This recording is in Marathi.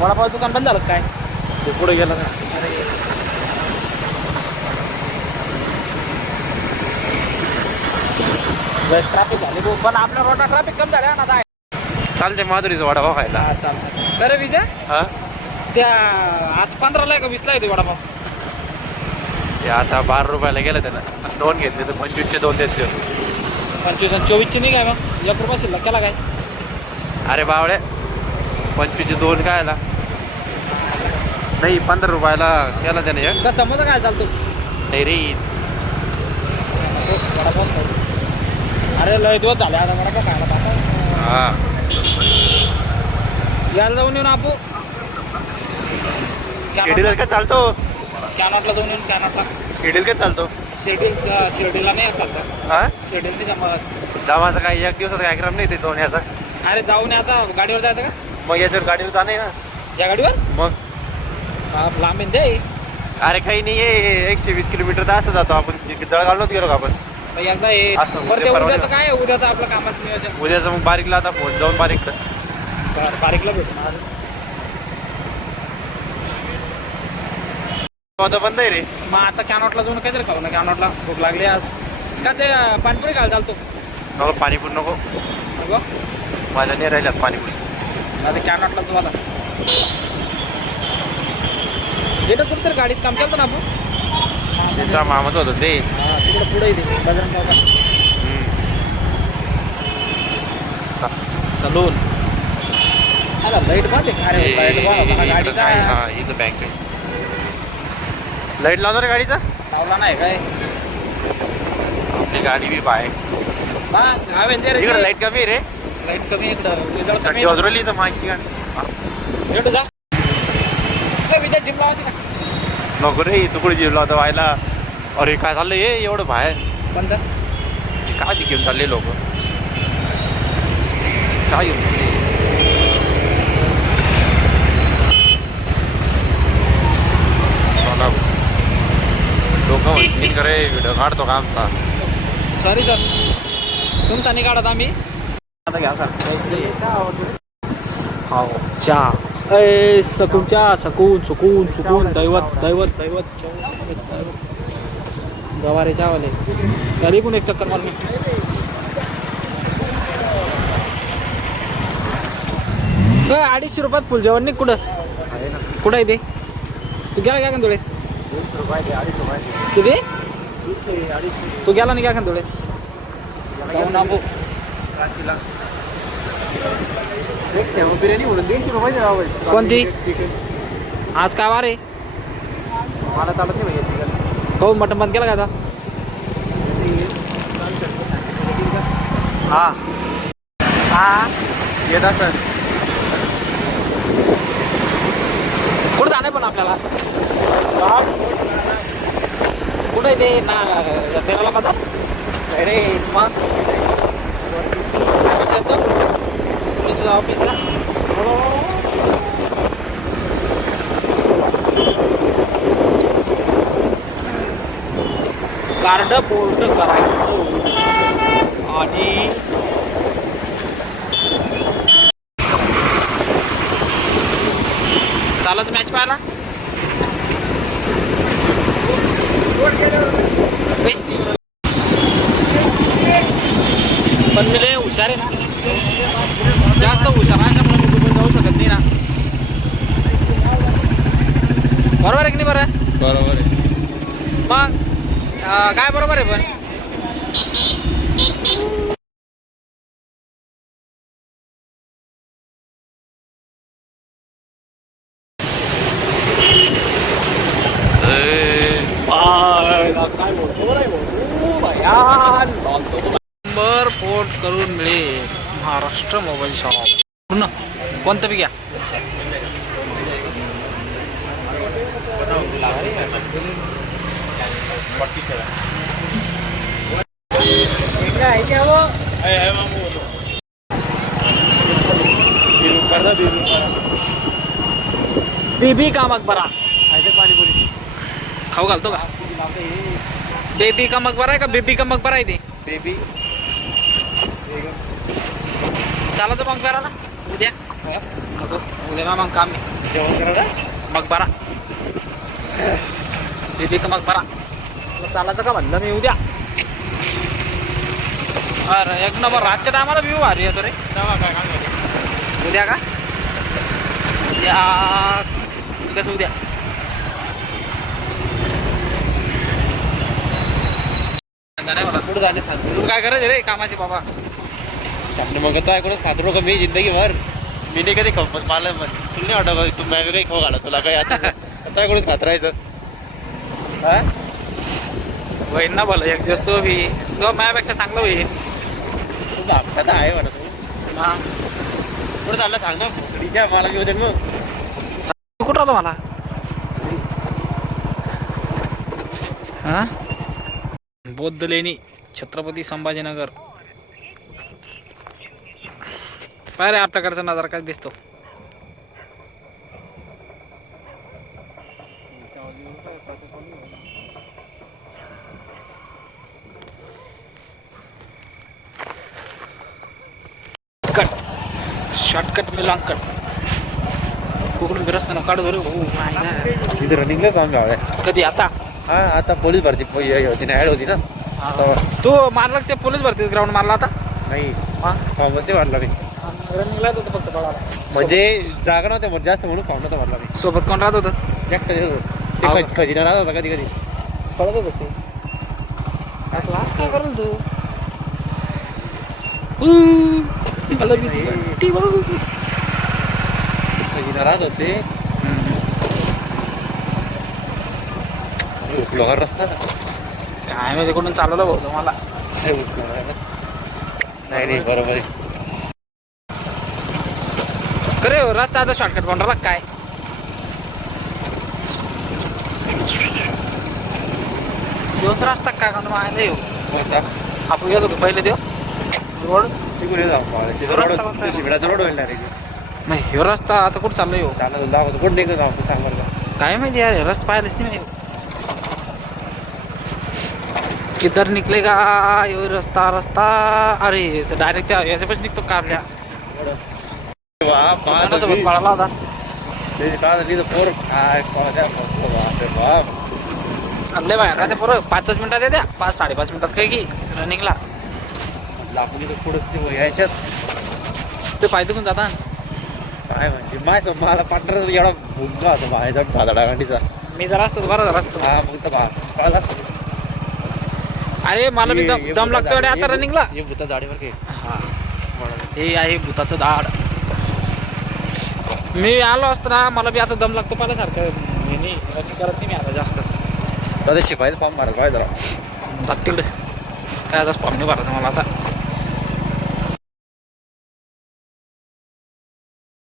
वडापाव दुकान बंद झालं काय? ते पुढे गेलं ना. ट्रॅफिक झाली पण आपल्या रोडला ट्रॅफिक कमी झालं ना. चालते माधुरीचा वडापाव खायला. हा चालतं. बरं विजय हा त्या आता 15ला का 20ला येते वडापाव? ते आता 12 रुपयाला गेलं त्याला. 2 घेतले तर 25चे 2 देते. 25 आणि 24चे नाही काय मग? 1 रुपया शिल्लक केला काय? अरे बावळे 25चे 2 काय आला नाही 15 रुपयाला केला त्याने एक. का समोसा काय चालतो? नाही रे वडापाव अरे लय दिवस झाले आता वडापाव खायला पाहता. हा यायला जाऊन येऊन आपू शेड्यूल काय चालतो? कॅनॉटला जाऊन येऊन कॅनॉटला. शेड्यूल काय चालतो? शिर्डीला नाही चालतं. हा शिर्डीला नाही जमत. जामाचा काही एक दिवसाचा कार्यक्रम नाही ते 2 याचा. अरे जाऊन आता गाडीवर जायचं का? मग याच्यावर गाडीवर जाणे ना. या गाडीवर मग लांब आहे दे. अरे काही नाही आहे 120 किलोमीटर तर असं जातो आपण. दळगाव नव्हतं गेलो का आपण? एकदा हे असं बरं ते उद्या उद्याचं काय आहे? उद्याचं आपलं कामाचं नियोजन. उद्याचं मग बारीकला आता फोन जाऊन बारीकडं. बारीकला भेटणार. आता बंद आहे रे. मग आता कॅनॉटला जाऊन काहीतरी खाऊ ना. कॅनॉटला भूक लागली आज. का ते पाणीपुरी खायला चालतो? नको पाणीपुरी नको. नको माझ्या नाही राहिल्यात पाणीपुरी. आता कॅनॉटला जाऊ आता. येतं कुठं तर गाडीच काम केलं ना आपण. त्याचा मामाच होतं ते. तिकडे पुढे येते बजरंग चौकात. सलून अरे लाईट बंद आहे. अरे लाईट बंद होता ना गाडीचा. हा इथं बँक आहे. लाईट लावणार रे गाडीचा? लावला नाही काय? आपली गाडी बी बाय इकडे लाईट कमी आहे रे. लाईट कमी इकडं थंडी वाजवली तर माझी गाडी. एवढं जास्त विजय जिम लावायची का? नको रे तू कुठे जेवला होता व्हायला. अरे काय चाललं हे एवढं बाहेर बंद काय घेऊन चालले लोक काय घेऊन. लोक म्हणतील करे व्हिडिओ काढतो का आमचा. सॉरी सर तुमचा नाही काढत आम्ही. आता घ्या सर. हो चहा ए सकून चहा सकून सुकून चुकून दैवत दैवत दैवत गवारे चहावाले तरी पण एक चक्कर मार मी. ₹250 फुल जेवण नाही कुठं? कुठं आहे ते? तू गेला काय थोडेस? किती? तू गेला नाही काय थोडेस? बिर्याणी म्हणून 150 रुपये. कोणती? आज काय वार आहे? मला चालत नाही माहिती. काहून मटण बंद केला का आता? हा हा येत असं कुठं जाणार पण आपल्याला? कुठं आहे ते ना तेराला पदा? अरे मग कसं येतो तुझं ऑफिसला? कार्ड पोर्ट करायचं आणि चालच मॅच पाहायला. पण मी लय हुशार आहे ना. जास्त हुशार आहे मी कुठे जाऊ शकत नाही ना. बरोबर आहे की नाही? बरोबर आहे. मग काय बरोबर आहे पण नंबर पोर्ट करून मिळेल. महाराष्ट्र मोबाईल शॉप पूर्ण कोणतं बी घ्या. बीबी का मकबरा पाणीपुरी खाऊ घालतो का? बेबी का मकबरा आहे का बेबी का मकबरा आहे ते? बेबी चालायचं मग करा ना उद्या नको उद्या ना मग काम जेवण करा ना मकबरा तिथे का मकबरा तुला चालायचं का म्हणलं मी उद्या अरे एक नंबर रातच्या टायमाला व्ह्यू भारी येतो रे उद्या का उद्या उद्याच उद्या नाही मला पुढे जाणे तू काय करायचं रे कामाचे बाबा आपलं मग तो ऐकूनच खातो का मी जिंदगीभर मी नाही कधी खपत मला तुला नाही वाटत तू मॅ काही खाऊ घाला तुला काही आता आता ऐकूनच खात राहायचं हा होईल ना बोला एक दिवस तो बी तो माझ्यापेक्षा चांगलं होईल तुझा अपघात आहे म्हणा तू हा पुढे चाललं सांग ना भोकडीच्या मला घेऊ दे मग तू कुठं आलं मला हा बौद्ध लेणी छत्रपती संभाजीनगर पाय रे आपल्याकडचा नजारा काय दिसतो कट शॉर्टकट मी लॉंग कट कुकडून फिरसताना काढू बरं भाऊ नाही ना तिथे रनिंगला काम गाव कधी आता हा आता पोलीस भरती होती ना ॲड होती ना तेव्हा. तू मारला ते पोलीस भरती ग्राउंड मारला आता नाही हा फॉर्मच नाही भरला मी रनिंगला होतं फक्त बघायला म्हणजे जागा नव्हत्या मग जास्त म्हणून फॉर्म नव्हता भरला मी सोबत कोण राहत होतं एकटं ते खजिना राहत होता कधी कधी पळत होतं ते क्लास काय करेल तू खजिना राहत होते उठलो का रस्ता काय माहिती कुठून चालवलं भाऊ तुम्हाला नाही नाही बरोबर आहे खरे हो रस्ता आता शॉर्टकट बनवला काय दोन रस्ता काय का मायला येऊ आपण गेलो होतो पहिले देव रोड तिकडे जाऊ शिबिराचा रोड होईल ना रे नाही ह्यो रस्ता आता कुठं चाललो येऊ चालला दाखवतो कुठं निघत जाऊ सांग बरं का काय माहिती यार हे रस्ता पाहिलंच नाही मी किधर निकलेगा यो रस्ता रस्ता अरे डायरेक्ट याच्यापासून निघतो कारल्या सोबत पळाला होता पोर काय बाप आणले बाहेर राहते पोरं 5 मिनिटात येत्या 5-5.5 मिनिटात काय की रनिंगला लाकून पुढं यायच्यात ते पाय दुखून जाता काय म्हणजे माय मला पार्टनर एवढा भुंगा होता बाहेरचा भादाडा गांडीचा मी जरा असतो बरं झाला असतो हा मग तर कळला अरे मला मी दम लागतो रे आता रनिंगला हे भूता जाडीवर घे हा हे आहे भूताचं दाड मी आलो असतो ना मला बी आता दम लागतो पहिल्यासारखं मी नाही रनिंग करत नाही मी आता जास्त शिपायचं फॉर्म मारा काय जरा तिकडे काय आता फॉर्म नाही भरायचं मला आता